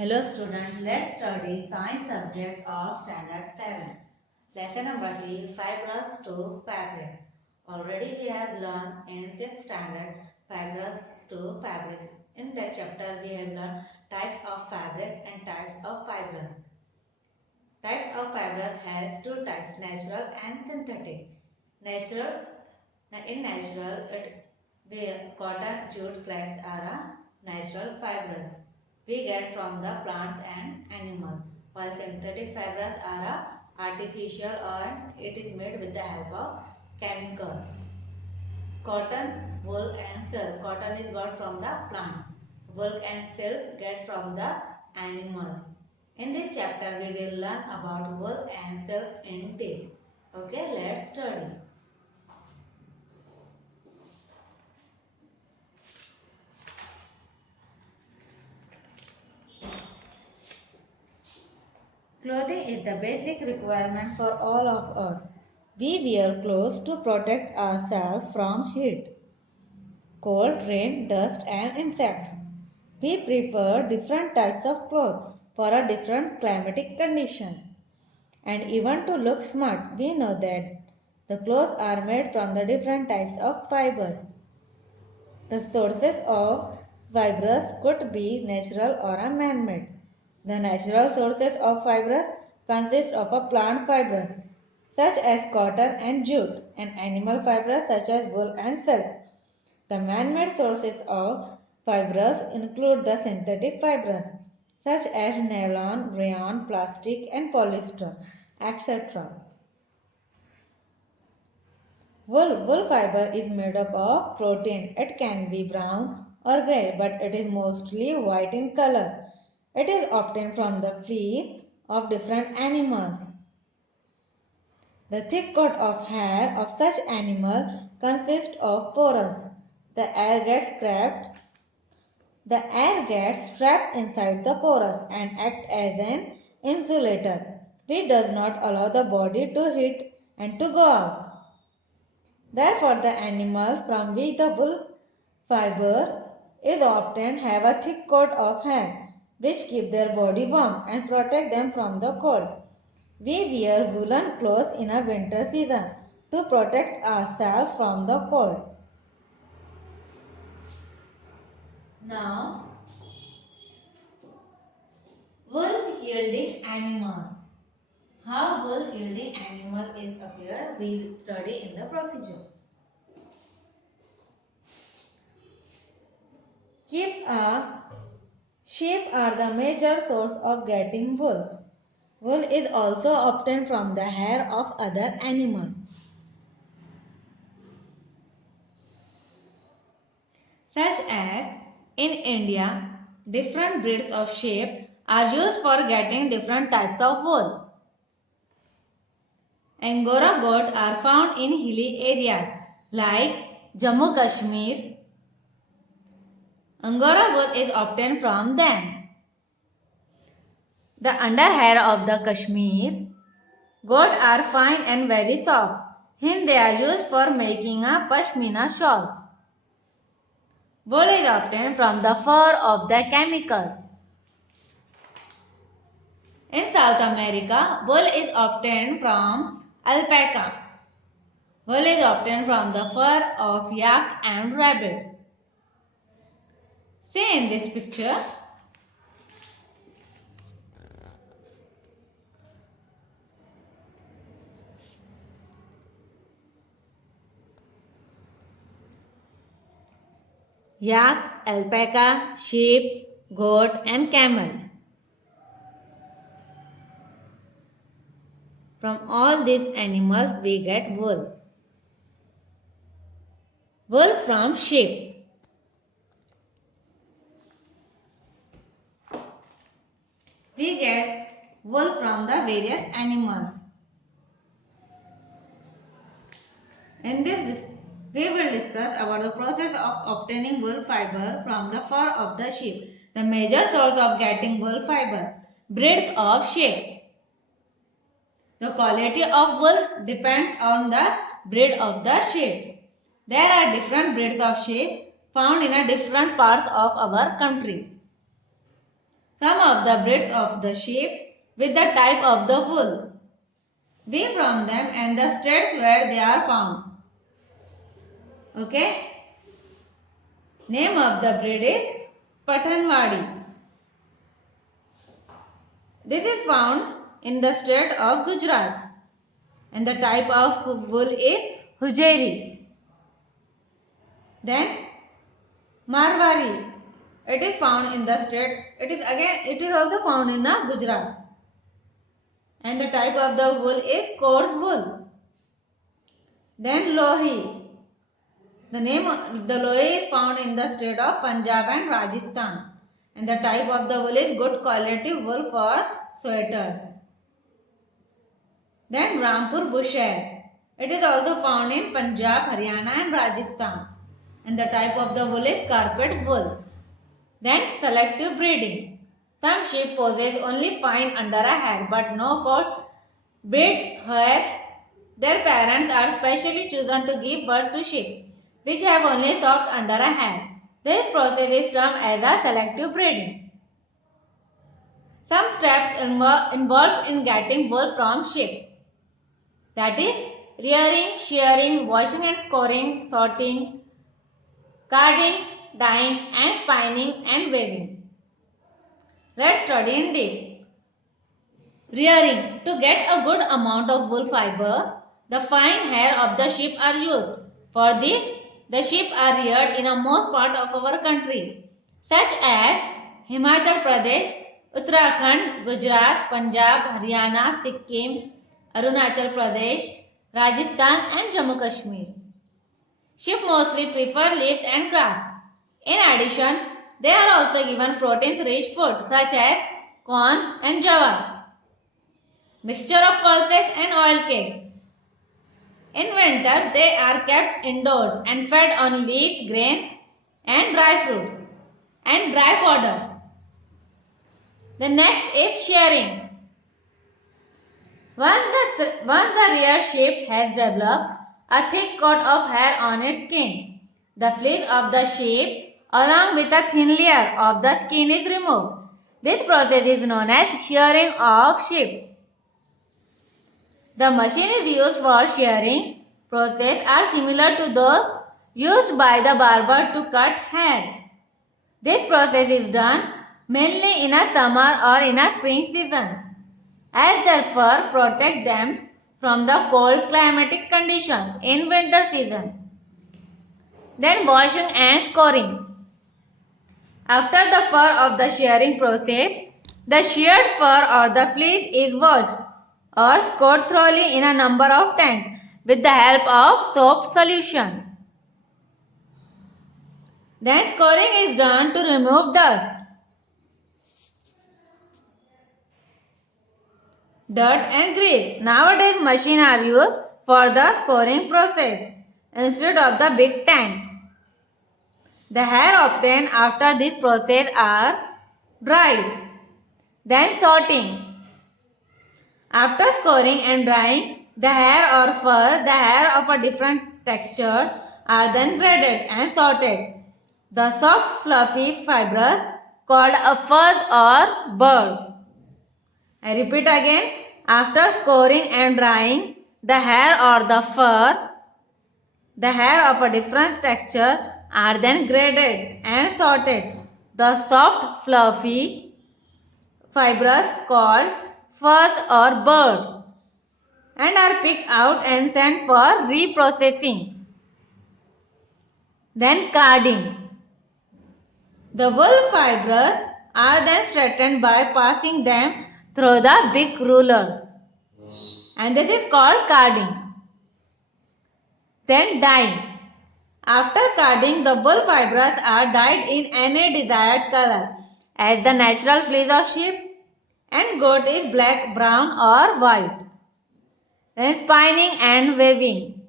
Hello students, let's study science subject of standard 7. Lesson number 3, fibrous to fabric. Already we have learned in 6th standard fibrous to fabric. In that chapter we have learned types of fabrics and types of fibrous. Types of fibrous has two types, natural and synthetic. Natural, in natural, cotton, jute, flax are a natural fibrous we get from the plants and animals, while synthetic fibers are artificial and it is made with the help of chemicals. Cotton, wool and silk. Cotton is got from the plant. Wool and silk get from the animal. In this chapter we will learn about wool and silk in depth. Okay, let's study. Clothing is the basic requirement for all of us. We wear clothes to protect ourselves from heat, cold, rain, dust and insects. We prefer different types of clothes for a different climatic condition. And even to look smart, we know that the clothes are made from the different types of fiber. The sources of fibers could be natural or a man-made. The natural sources of fibers consist of a plant fibers such as cotton and jute and animal fibers such as wool and silk. The man-made sources of fibers include the synthetic fibers such as nylon, rayon, plastic and polyester, etc. Wool fiber is made up of protein. It can be brown or grey, but it is mostly white in color. It is obtained from the fleece of different animals. The thick coat of hair of such animal consists of pores. The air gets trapped inside the pores and act as an insulator, which does not allow the body to heat and to go out. Therefore, the animals from which the wool fiber is obtained have a thick coat of hair, which keep their body warm and protect them from the cold. We wear woolen clothes in a winter season to protect ourselves from the cold. Now, wool yielding animals. How wool yielding animal is appear, we study in the procedure. Sheep are the major source of getting wool. Wool is also obtained from the hair of other animals. Such as in India, different breeds of sheep are used for getting different types of wool. Angora goats are found in hilly areas like Jammu Kashmir. Angora wool is obtained from them. The underhair of the Kashmir goat are fine and very soft. Hence they are used for making a pashmina shawl. Wool is obtained from the fur of the camel. In South America, wool is obtained from alpaca. Wool is obtained from the fur of yak and rabbit. See in this picture. Yak, alpaca, sheep, goat and camel. From all these animals we get wool. Wool from sheep. We get wool from the various animals. In this, we will discuss about the process of obtaining wool fiber from the fur of the sheep. The major source of getting wool fiber. Breeds of sheep. The quality of wool depends on the breed of the sheep. There are different breeds of sheep found in different parts of our country. Some of the breeds of the sheep with the type of the wool. Be from them and the states where they are found. Okay. Name of the breed is Pathanwadi. This is found in the state of Gujarat. And the type of wool is Hujeri. Then Marwari. It is found in the state. It is also found in Gujarat. And the type of the wool is coarse wool. Then Lohi. The name of the Lohi is found in the state of Punjab and Rajasthan. And the type of the wool is good quality wool for sweaters. Then Rampur Bushair. It is also found in Punjab, Haryana and Rajasthan. And the type of the wool is carpet wool. Then selective breeding. Some sheep possess only fine under a hair but no coarse bit hair. Their parents are specially chosen to give birth to sheep which have only soft under a hair. This process is termed as a selective breeding. Some steps involved in getting wool from sheep. That is rearing, shearing, washing and scouring, sorting, carding, dyeing and spinning and weaving. Let's study in deep. Rearing. To get a good amount of wool fiber, the fine hair of the sheep are used. For this, the sheep are reared in a most part of our country, such as Himachal Pradesh, Uttarakhand, Gujarat, Punjab, Haryana, Sikkim, Arunachal Pradesh, Rajasthan and Jammu Kashmir. Sheep mostly prefer leaves and grass. In addition, they are also given protein-rich food such as corn and jawar, mixture of pulses and oil cakes. In winter, they are kept indoors and fed on leaves, grain and dry fruit and dry fodder. The next is shearing. Once the reared sheep has developed a thick coat of hair on its skin, the fleece of the sheep along with a thin layer of the skin is removed. This process is known as shearing of sheep. The machine is used for shearing process are similar to those used by the barber to cut hair. This process is done mainly in a summer or in a spring season, as their fur protects them from the cold climatic conditions in winter season. Then washing and scouring. After the fur of the shearing process, the sheared fur or the fleece is washed or scoured thoroughly in a number of times with the help of soap solution. Then scouring is done to remove dust. Dirt and grease. Nowadays machines are used for the scouring process instead of the big tank. The hair obtained after this process are dried. Then sorting. After scouring and drying, the hair or fur, the hair of a different texture are then graded and sorted. The soft fluffy fibers called a fuzz or bird. I repeat again. After scouring and drying, the hair or the fur, the hair of a different texture are then graded and sorted. The soft fluffy fibers called fuzz or bird and are picked out and sent for reprocessing. Then carding. The wool fibers are then straightened by passing them through the big rulers, and this is called carding. Then dyeing. After carding, the wool fibers are dyed in any desired color, as the natural fleece of sheep and goat is black, brown or white. Then spinning and weaving.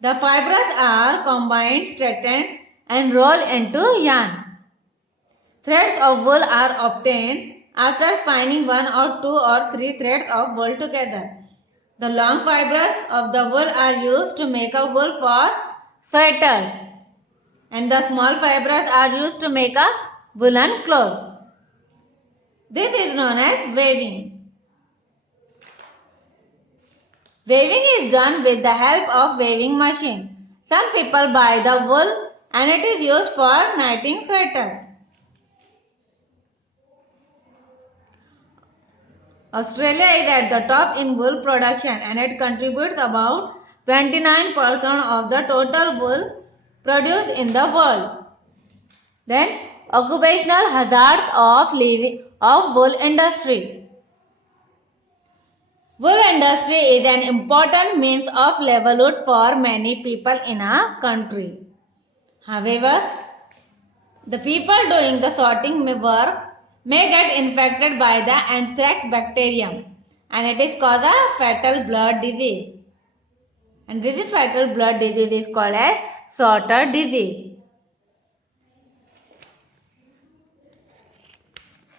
The fibers are combined, straightened and rolled into yarn. Threads of wool are obtained after spinning 1 or 2 or 3 threads of wool together. The long fibers of the wool are used to make a wool for sweaters, and the small fibers are used to make a woolen cloth. This is known as weaving. Weaving is done with the help of weaving machine. Some people buy the wool and it is used for knitting sweaters. Australia is at the top in wool production and it contributes about 29% of the total wool produced in the world. Then, occupational hazards of wool industry. Wool industry is an important means of livelihood for many people in a country. However, the people doing the sorting work may get infected by the anthrax bacterium and it is called a fatal blood disease. And this is fatal blood disease is called as sorter disease.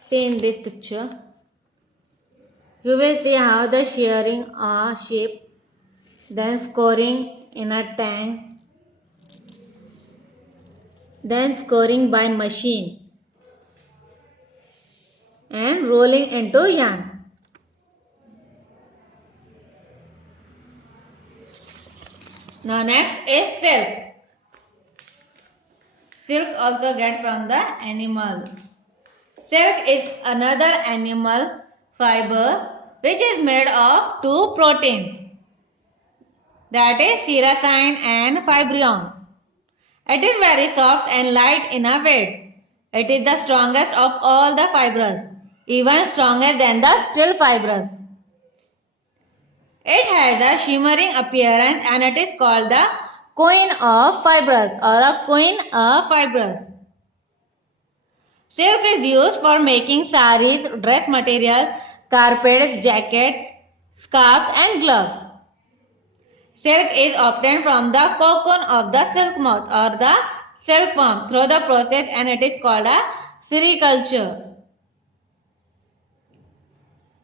See in this picture, you will see how the shearing a sheep, then scoring in a tank, then scoring by machine and rolling into yarn. Now next is silk. Silk also get from the animal. Silk is another animal fiber which is made of two proteins, that is serosine and fibrion. It is very soft and light in a weight. It is the strongest of all the fibers, even stronger than the steel fibers. It has a shimmering appearance and it is called the queen of fibers or a queen of fibers. Silk is used for making saris, dress materials, carpets, jackets, scarves and gloves. Silk is obtained from the cocoon of the silk moth or the silkworm through the process and it is called a sericulture.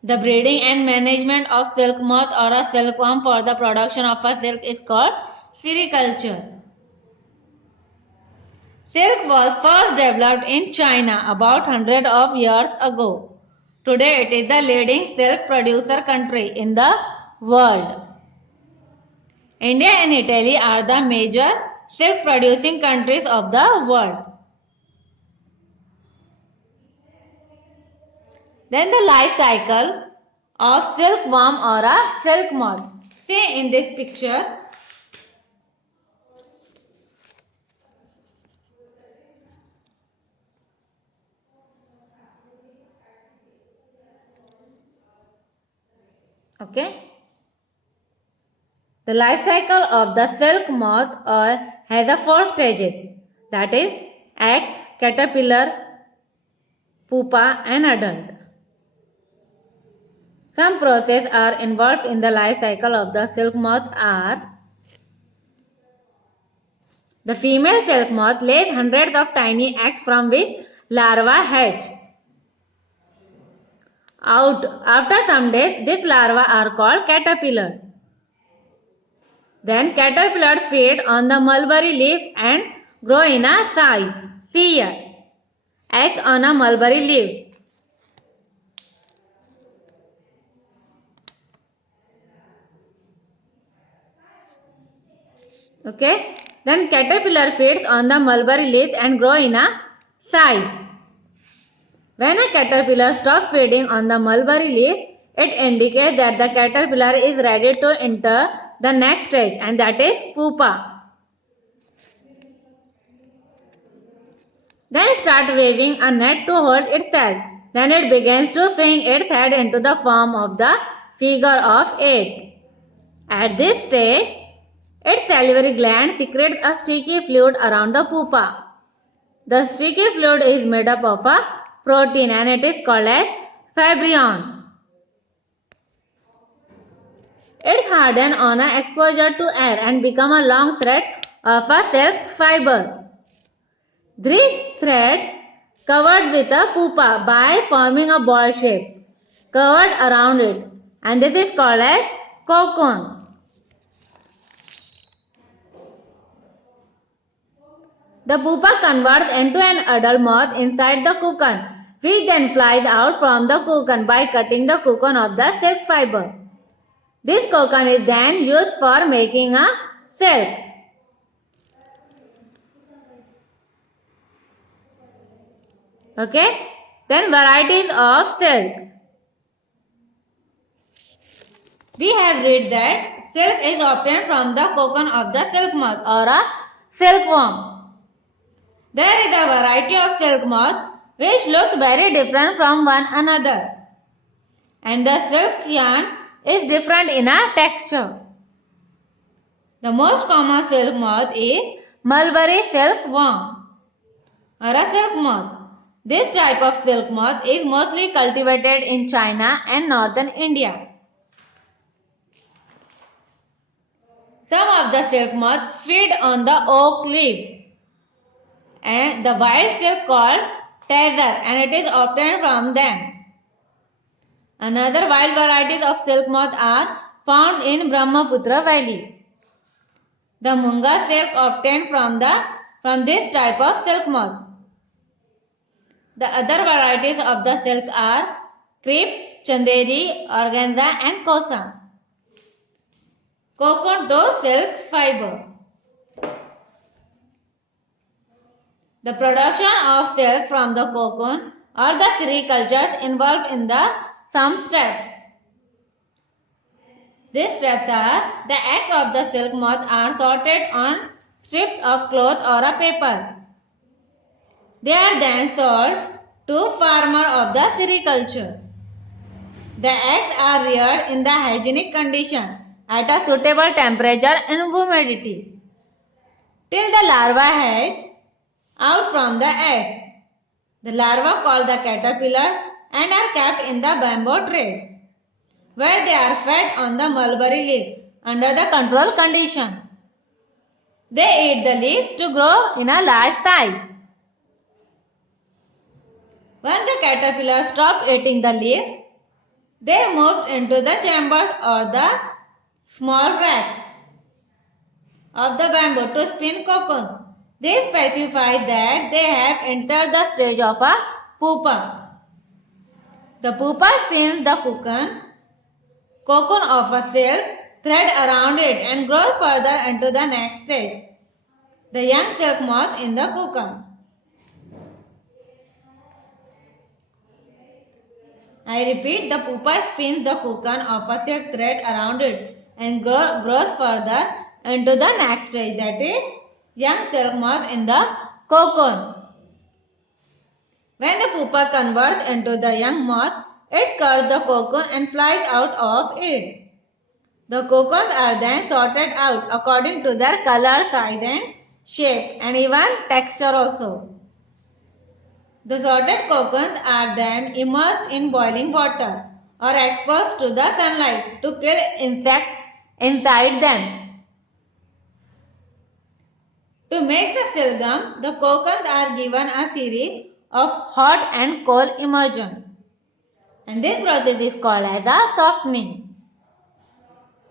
The breeding and management of silk moth or a silkworm for the production of a silk is called sericulture. Silk was first developed in China about 100 of years ago. Today it is the leading silk producer country in the world. India and Italy are the major silk producing countries of the world. Then the life cycle of silkworm or a silk moth. See in this picture. Okay. The life cycle of the silk moth has a 4 stages, that is egg, caterpillar, pupa and adult. Some processes are involved in the life cycle of the silk moth are: the female silk moth lays hundreds of tiny eggs from which larvae hatch out. After some days, these larvae are called caterpillar. Then caterpillars feed on the mulberry leaf and grow in a size. See here, eggs on a mulberry leaf. Okay. Then caterpillar feeds on the mulberry leaves and grow in a size. When a caterpillar stops feeding on the mulberry leaf, it indicates that the caterpillar is ready to enter the next stage, and that is pupa. Then start waving a net to hold itself. Then it begins to swing its head into the form of the figure of 8. At this stage, its salivary gland secretes a sticky fluid around the pupa. The sticky fluid is made up of a protein and it is called as fibrion. It hardens on exposure to air and becomes a long thread of a silk fiber. This thread covered with a pupa by forming a ball shape covered around it, and this is called as cocoon. The pupa converts into an adult moth inside the cocoon. which then flies out from the cocoon by cutting the cocoon of the silk fiber. This cocoon is then used for making a silk. Okay? Then varieties of silk. We have read that silk is obtained from the cocoon of the silk moth or a silkworm. There is a variety of silk moth which looks very different from one another, and the silk yarn is different in a texture. The most common silk moth is mulberry silkworm or a silk moth. This type of silk moth is mostly cultivated in China and northern India. Some of the silk moths feed on the oak leaves and the wild silk called tether, and it is obtained from them. Another wild varieties of silk moth are found in Brahmaputra Valley. The munga silk obtained from this type of silk moth. The other varieties of the silk are crepe, chanderi, organza and kosa. Cocoon to silk fiber. The production of silk from the cocoon or the sericultures involved in some steps. These steps are: the eggs of the silk moth are sorted on strips of cloth or a paper. They are then sold to farmer of the sericulture. The eggs are reared in the hygienic condition at a suitable temperature and humidity till the larvae hatch out from the eggs. The larvae called the caterpillar and are kept in the bamboo trays, where they are fed on the mulberry leaf under the controlled condition. They eat the leaves to grow in a large size. When the caterpillar stopped eating the leaves, they moved into the chambers or the small racks of the bamboo to spin cocoons. This specifies that they have entered the stage of a pupa. The pupa spins the cocoon of a silk thread around it and grows further into the next stage, the young silk moth in the cocoon. I repeat, the pupa spins the cocoon of a silk thread around it and grows further into the next stage, that is, young silk moth in the cocoon. When the pupa converts into the young moth, it cuts the cocoon and flies out of it. The cocoons are then sorted out according to their color, size and shape, and even texture also. The sorted cocoons are then immersed in boiling water or exposed to the sunlight to kill insects inside them. To make the silk gum, the cocoons are given a series of hot and cold immersion, and this process is called as a softening.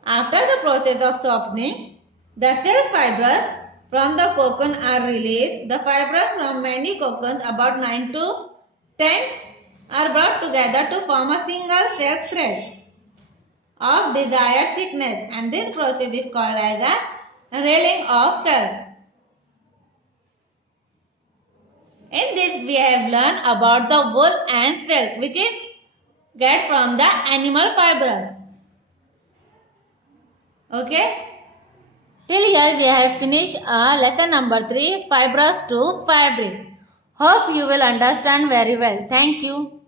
After the process of softening, the silk fibers from the cocoon are released. The fibers from many cocoons, about 9 to 10, are brought together to form a single silk thread of desired thickness, and this process is called as a railing of silk. In this we have learned about the wool and silk, which is get from the animal fibers. Okay? Till here we have finished lesson number 3, fibrous to fabric. Hope you will understand very well. Thank you.